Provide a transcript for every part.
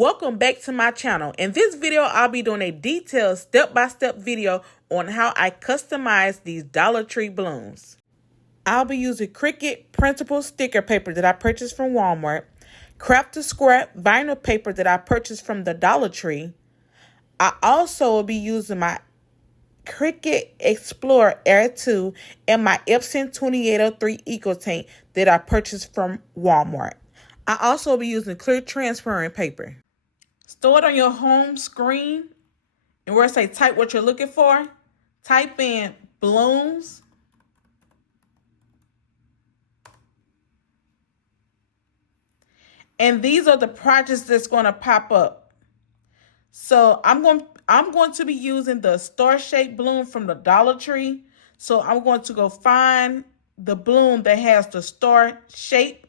Welcome back to my channel. In this video, I'll be doing a detailed step-by-step video on how I customize these Dollar Tree balloons. I'll be using Cricut printable sticker paper that I purchased from Walmart, Craft to Scrap vinyl paper that I purchased from the Dollar Tree. I also will be using my Cricut Explore Air 2 and my Epson 2803 Eco Tank that I purchased from Walmart. I also will be using clear transparent paper. Store it on your home screen, and where it say type what you're looking for, type in balloons. And these are the projects that's going to pop up. So I'm going to be using the star-shaped balloon from the Dollar Tree. So I'm going to go find the balloon that has the star shape.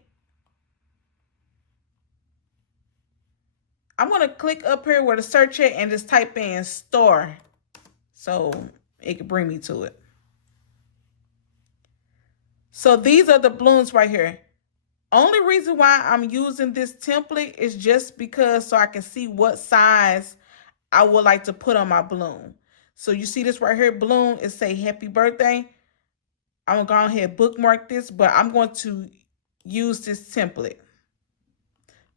I'm going to click up here where the search at and just type in star so it can bring me to it. So these are the balloons right here. Only reason why I'm using this template is just because so I can see what size I would like to put on my balloon. So you see this right here, balloon, it say happy birthday. I'm going to go ahead and bookmark this, but I'm going to use this template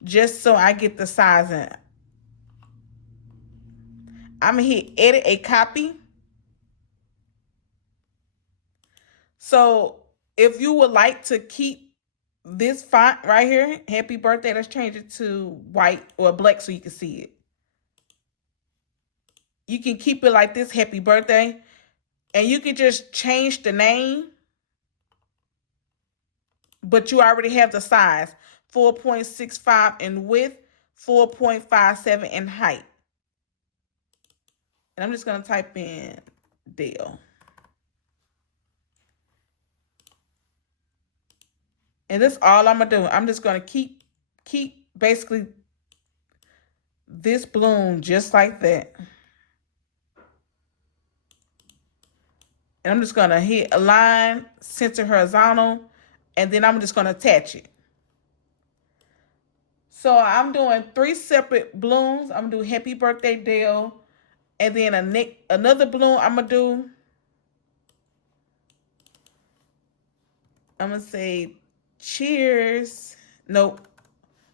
just so I get the size in. I'm going to hit edit a copy. So if you would like to keep this font right here, happy birthday, let's change it to white or black so you can see it. You can keep it like this, happy birthday, and you can just change the name, but you already have the size, 4.65 in width, 4.57 in height. And I'm just going to type in Dale. And that's all I'm going to do. I'm just going to keep basically this balloon just like that. And I'm just going to hit align, center horizontal, and then I'm just going to attach it. So I'm doing 3 separate balloons. I'm going to do happy birthday, Dale. And then another balloon I'm going to do. I'm going to say cheers. Nope.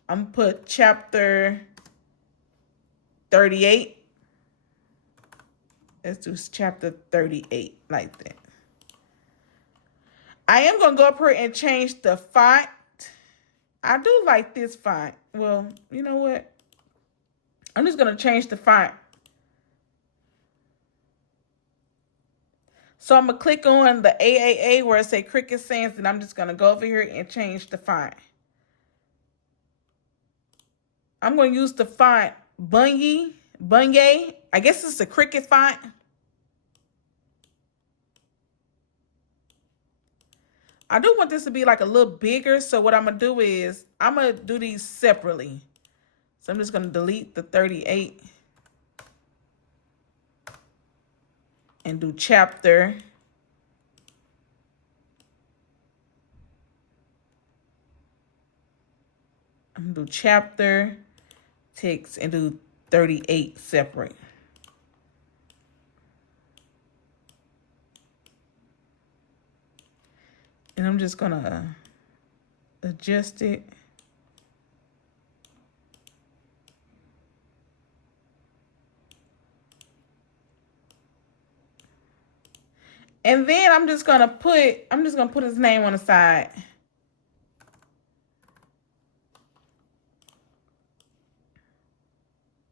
I'm going to put chapter 38. Let's do chapter 38 like that. I am going to go up here and change the font. I do like this font. Well, you know what? I'm just going to change the font. So I'm going to click on the AAA where it says Cricut Sans, and I'm just going to go over here and change the font. I'm going to use the font Bungie. I guess it's the Cricut font. I do want this to be like a little bigger, so what I'm going to do is I'm going to do these separately. So I'm just going to delete the 38 and do chapter. I'm going to do chapter, text, and do 38 separate. And I'm just going to adjust it. And then I'm just gonna put his name on the side.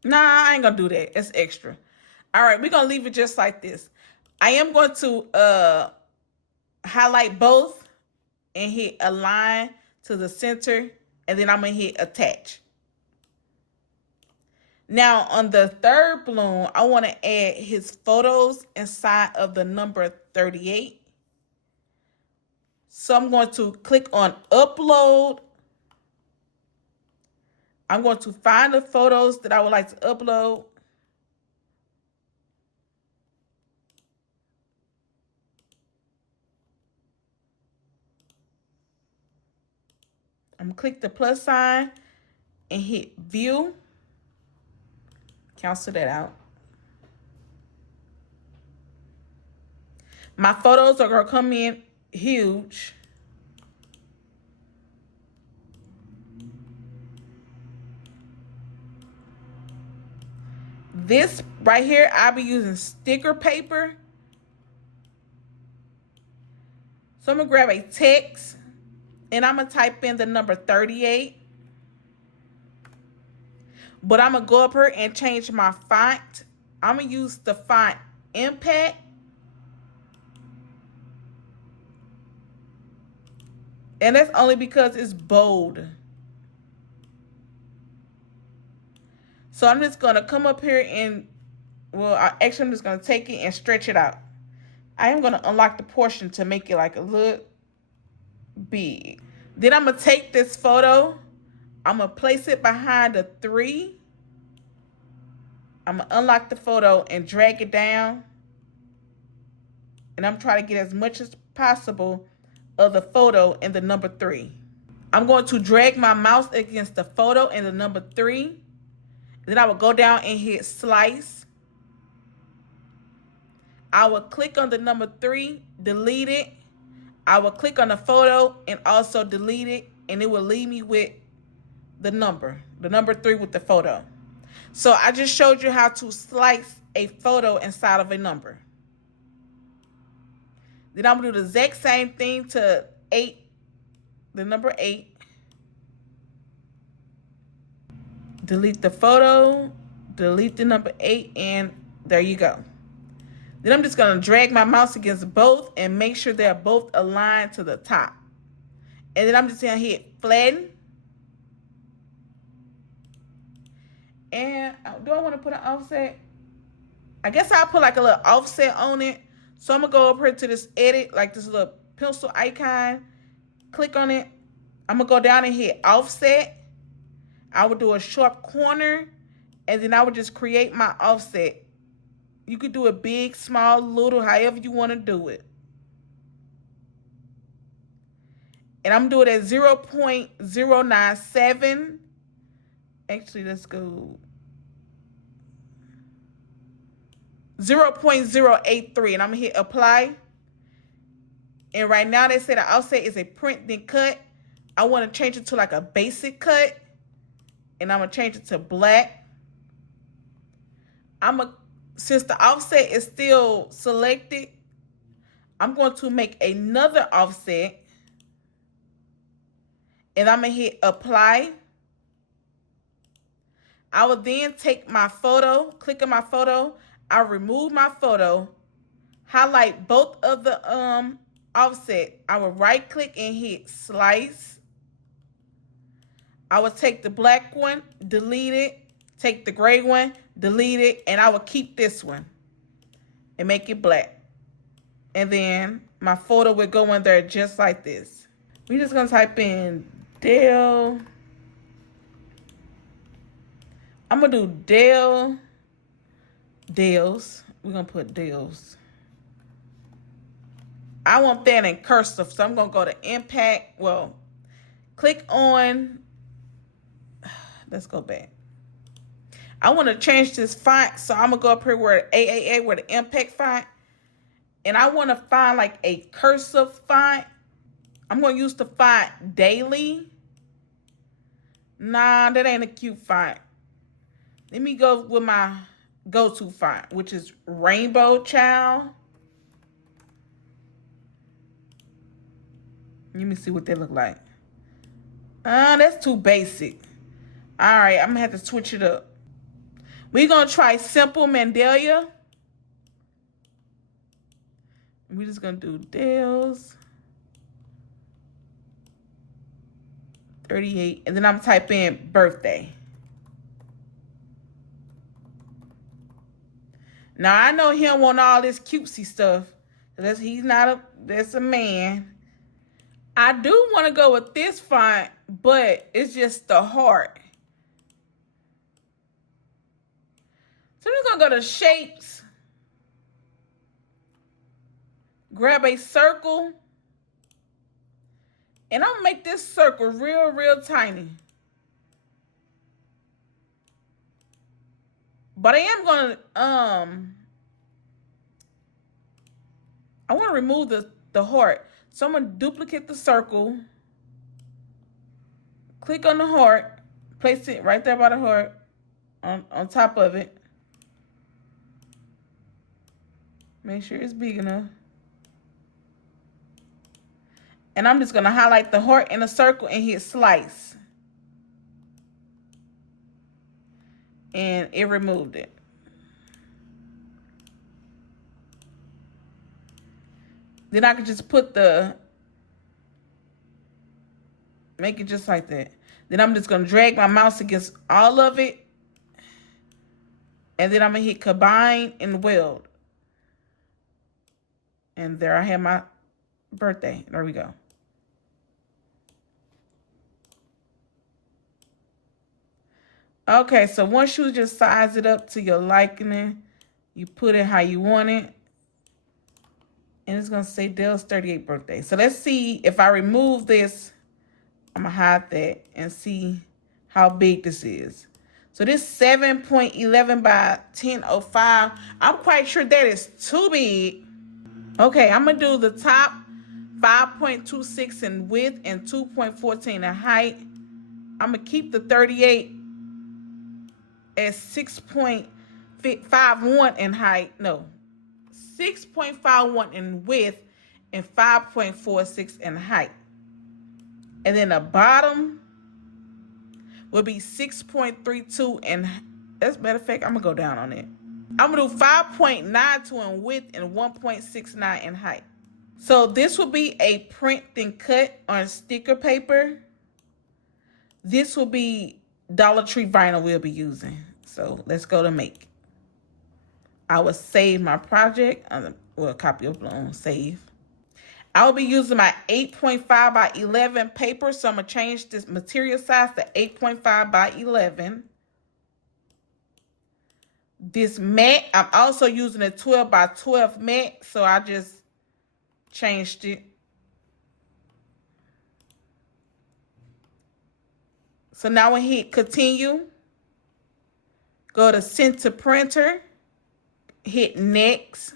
Nah, I ain't gonna do that. It's extra. All right, we're gonna leave it just like this. I am going to highlight both and hit align to the center, and then I'm gonna hit attach. Now on the third balloon, I want to add his photos inside of the number 38. So I'm going to click on upload. I'm going to find the photos that I would like to upload. I'm going to click the plus sign and hit view. Cancel that out. My photos are going to come in huge. This right here, I'll be using sticker paper. So I'm going to grab a text and I'm going to type in the number 38. But I'm going to go up here and change my font. I'm going to use the font Impact. And that's only because it's bold. So I'm just going to come up here and, well, actually I'm just going to take it and stretch it out. I am going to unlock the portion to make it like a little big. Then I'm going to take this photo. I'm going to place it behind the 3. I'm going to unlock the photo and drag it down. And I'm trying to get as much as possible of the photo in the number 3. I'm going to drag my mouse against the photo in the number 3. Then I will go down and hit slice. I will click on the number 3, delete it. I will click on the photo and also delete it, and it will leave me with the number 3 with the photo. So I just showed you how to slice a photo inside of a number. Then I'm going to do the exact same thing to 8, the number 8. Delete the photo, delete the number 8, and there you go. Then I'm just going to drag my mouse against both and make sure they're both aligned to the top. And then I'm just going to hit flatten. And do I want to put an offset? I guess I'll put like a little offset on it. So I'm going to go up here to this edit, like this little pencil icon. Click on it. I'm going to go down and hit offset. I would do a sharp corner, and then I would just create my offset. You could do it big, small, little, however you want to do it. And I'm doing it at 0.097. Actually, let's go 0.083, and I'm going to hit apply. And right now they say the offset is a print then cut. I want to change it to like a basic cut. And I'm going to change it to black. Since the offset is still selected, I'm going to make another offset. And I'm going to hit apply. I will then take my photo, click on my photo. I'll remove my photo, highlight both of the offset. I will right click and hit slice. I will take the black one, delete it, take the gray one, delete it, and I will keep this one and make it black. And then my photo will go in there just like this. We're just going to type in Dell. I'm going to do Dells. We're going to put Dells. I want that in cursive, so I'm going to go to Impact. Well, click on... Let's go back. I want to change this font, so I'm going to go up here where AAA, where the Impact font. And I want to find like a cursive font. I'm going to use the font Daily. Nah, that ain't a cute font. Let me go with my go-to font, which is Rainbow Child. Let me see what they look like. That's too basic. All right, I'm going to have to switch it up. We're going to try Simple Mandalia. We're just going to do Dales 38. And then I'm type in birthday. Now, I know he don't want all this cutesy stuff. That's a man. I do want to go with this font, but it's just the heart. So I'm just going to go to shapes. Grab a circle. And I'm going to make this circle real, real tiny. But I am gonna I want to remove the heart. So I'm gonna duplicate the circle. Click on the heart, place it right there by the heart on top of it. Make sure it's big enough. And I'm just gonna highlight the heart in a circle and hit slice. And it removed it. Then I can just make it just like that. Then I'm just gonna drag my mouse against all of it. And then I'm gonna hit combine and weld. And there I have my birthday. There we go. Okay, so once you just size it up to your liking, you put it how you want it. And it's going to say Dell's 38th birthday. So let's see if I remove this. I'm going to hide that and see how big this is. So this 7.11 by 10.05. I'm quite sure that is too big. Okay, I'm going to do the top 5.26 in width and 2.14 in height. I'm going to keep the 38 at 6.51 in height. No, 6.51 in width and 5.46 in height. And then the bottom will be 6.32 in, as a matter of fact, I'm gonna go down on it. I'm gonna do 5.92 in width and 1.69 in height. So this will be a print then cut on sticker paper. This will be Dollar Tree vinyl we'll be using. So let's go to make. I will save my project. Well, copy of Ballons, save. I will be using my 8.5 by 11 paper. So I'm going to change this material size to 8.5 by 11. This mat, I'm also using a 12 by 12 mat. So I just changed it. So now we hit continue. Go to send to printer. Hit next.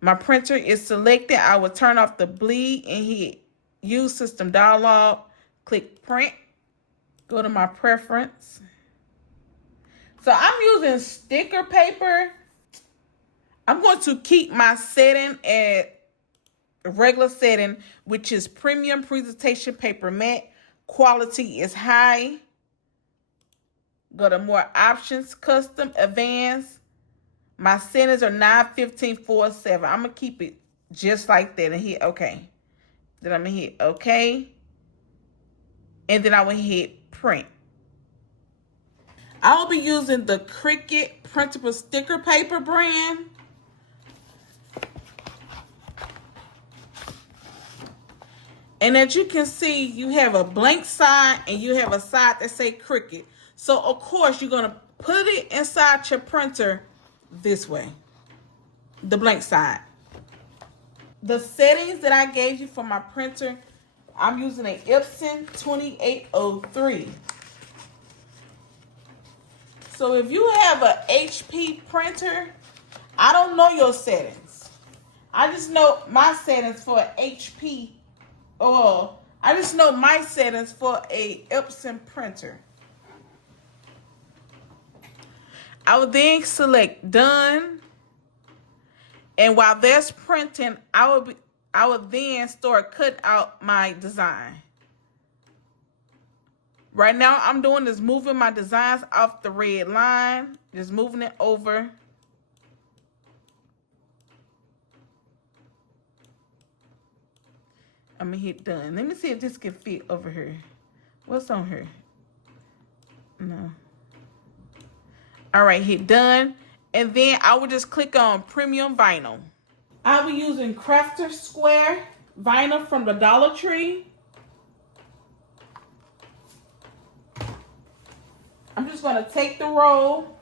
My printer is selected. I will turn off the bleed and hit use system dialog. Click print. Go to my preference. So I'm using sticker paper. I'm going to keep my setting at regular setting, which is premium presentation paper matte. Quality is high. Go to more options, custom, advanced. My settings are 9:15:47. I'm going to keep it just like that and hit OK. Then I'm going to hit OK. And then I will hit print. I'll be using the Cricut printable sticker paper brand. And as you can see, you have a blank side and you have a side that say Cricut. So, of course, you're going to put it inside your printer this way, the blank side. The settings that I gave you for my printer, I'm using an Epson 2803. So if you have an HP printer, I don't know your settings. I just know my settings for an HP, or I just know my settings for a Epson printer. I will then select done. And while that's printing, I will then start cutting out my design. Right now, I'm doing is moving my designs off the red line. Just moving it over. I'm going to hit done. Let me see if this can fit over here. What's on here? No. All right, hit done. And then I will just click on premium vinyl. I'll be using Crafter Square vinyl from the Dollar Tree. I'm just going to take the roll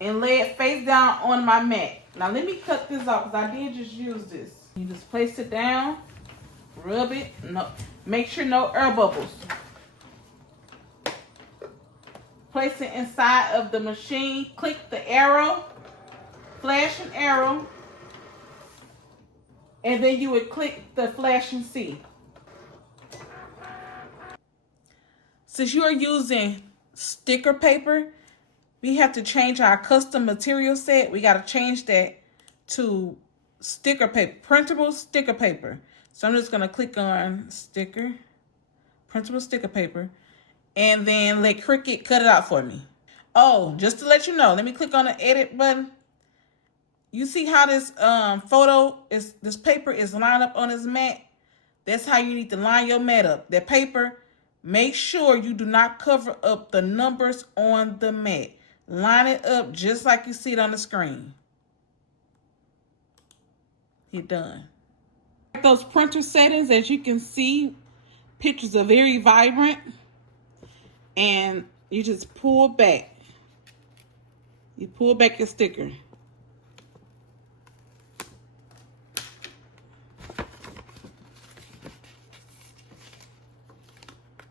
and lay it face down on my mat. Now let me cut this off because I did just use this. You just place it down, rub it, no, make sure no air bubbles. place it inside of the machine. Click the arrow, flashing arrow, and then you would click the flashing C. Since you are using sticker paper, we have to change our custom material set. We got to change that to sticker paper, printable sticker paper. So I'm just going to click on sticker, printable sticker paper, and then let Cricut cut it out for me. Oh, just to let you know, let me click on the edit button. You see how this this paper is lined up on this mat? That's how you need to line your mat up. That paper, make sure you do not cover up the numbers on the mat. Line it up just like you see it on the screen. You're done. Those printer settings, as you can see, pictures are very vibrant. And you just pull back. You pull back your sticker.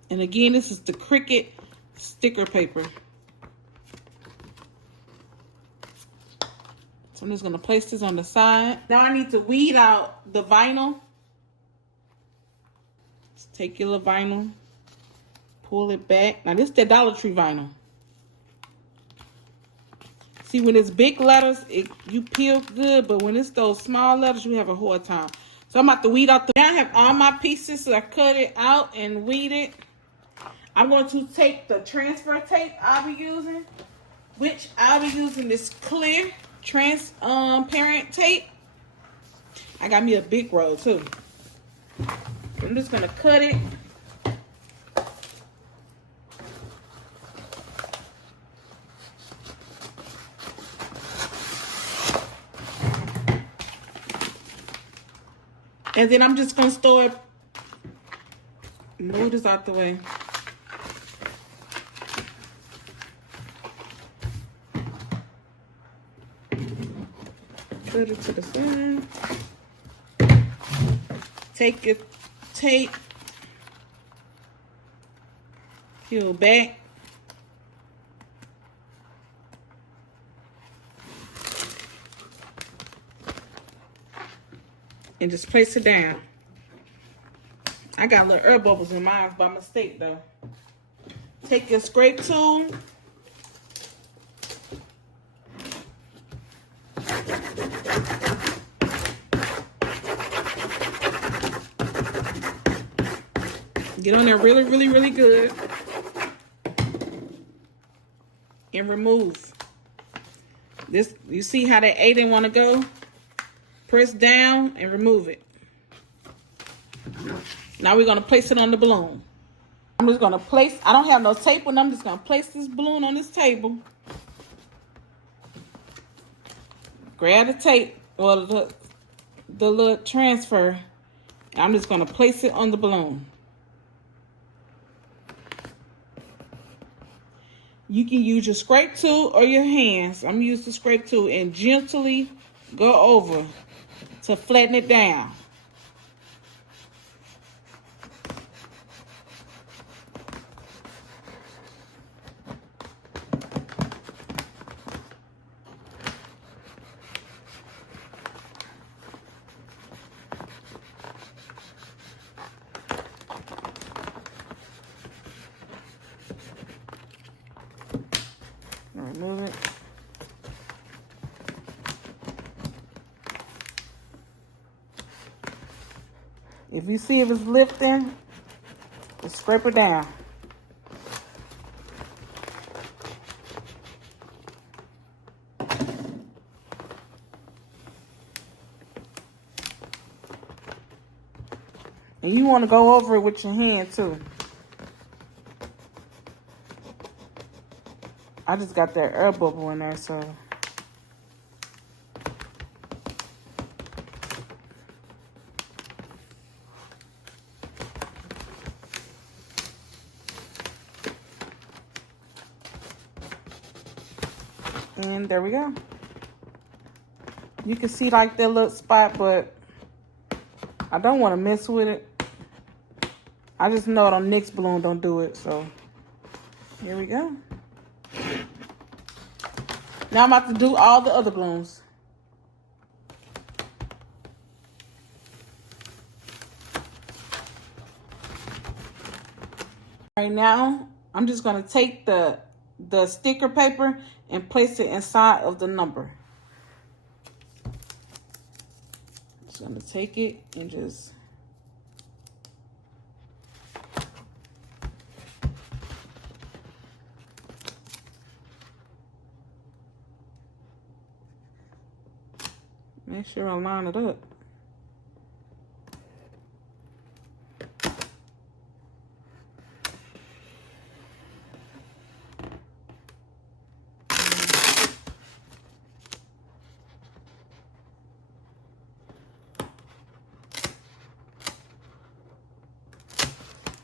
And again, this is the Cricut sticker paper. So I'm just going to place this on the side. Now I need to weed out the vinyl. Just take your little vinyl, pull it back. Now this is the Dollar Tree vinyl. See, when it's big letters, you peel good, but when it's those small letters, you have a hard time. So I'm about to weed out the... Now I have all my pieces, so I cut it out and weed it. I'm going to take the transfer tape I'll be using, which I'll be using this clear transparent tape. I got me a big roll too. I'm just gonna cut it. And then I'm just gonna store it. Move this out the way. Put it to the side. Take your tape, peel back, and just place it down. I got little air bubbles in mine by mistake though. Take your scrape tool. Get on there really, really, really good. And remove. This, you see how that A didn't want to go? Press down and remove it. Now we're going to place it on the balloon. I'm just going to place, I don't have no tape, and I'm just going to place this balloon on this table. Grab the tape, or the little transfer. And I'm just going to place it on the balloon. You can use your scrape tool or your hands. I'm using the scrape tool and gently go over to flatten it down. Remove it. If you see if it's lifting, just scrape it down. And you want to go over it with your hand too. I just got that air bubble in there, so. And there we go. You can see like that little spot, but I don't want to mess with it. I just know the next balloon don't do it, so here we go. Now I'm about to do all the other balloons. Right now, I'm just going to take the sticker paper and place it inside of the number. Just going to take it and just make sure I line it up.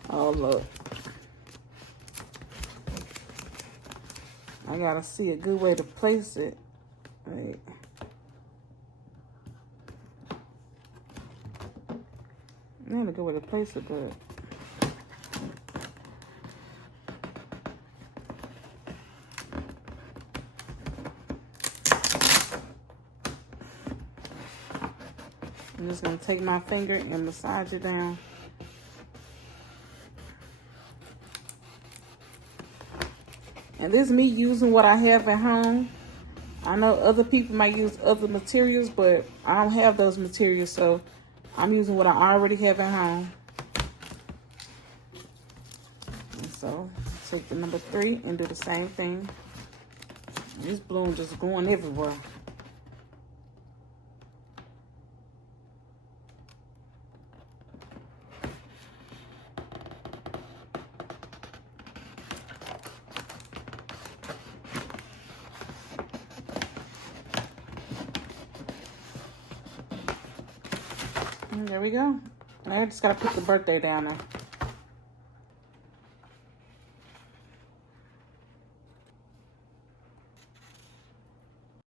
Oh, look. I gotta see a good way to place it. Wait. Not a good way to place it, but I'm just gonna take my finger and massage it down. And this is me using what I have at home. I know other people might use other materials, but I don't have those materials, so I'm using what I already have at home. And so, take the number 3 and do the same thing. This balloon just going everywhere. And there we go. Now I just gotta put the birthday down there.